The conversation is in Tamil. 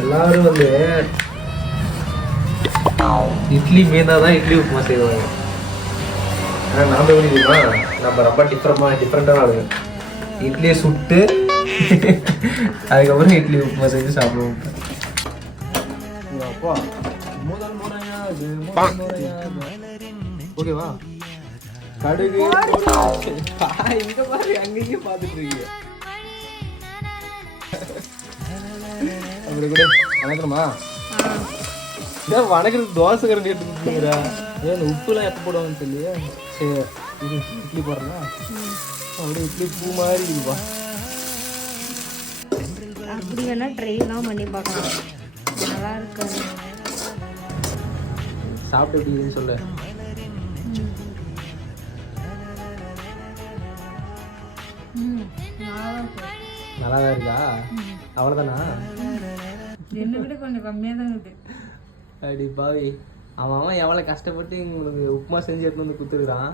எல்லாரும் வந்து இட்லி மீனா தான் இட்லி உப்புமா செய்வாங்க. ஆனால் நாம் எப்படி தெரியுமா, நம்ம ரொம்ப டிஃப்ரெண்டான ஆளுங்க. இட்லியை சுட்டு அதுக்கப்புறம் இட்லி உப்புமா செஞ்சு சாப்பிடுவோம். அப்பா முதல் முறையாது ஓகேவா? கடுகு இங்க பாரு, அங்கேயும் பார்த்துட்டு இருக்கீங்க. அப்படி கூட வணக்கணுமா? ஏன் வணக்கிறதுக்கு தோசை கரண்டி எடுத்துக்கிட்டீங்களா? ஏன் உப்புலாம் எப்போ போடுவாங்கன்னு தெரியலையே. சரி இது இட்லி போடுறா, அப்படியே இட்லி பூ மாதிரி இருக்குப்பா. அப்படி வேணா ட்ரைலாம் பண்ணி பார்க்கலாம், நல்லா இருக்காது. சாப்பிட்டு எப்படின்னு சொல்லு. நல்லா தான் இருக்கா? அவ்வளோதானா? என்னை விட கொஞ்சம் கம்மியாக தான் இருக்குது. அடி பாவி, அவன் எவ்வளோ கஷ்டப்பட்டு உங்களுக்கு உப்புமா செஞ்சு எடுத்து வந்து கொடுத்துருக்குறான்.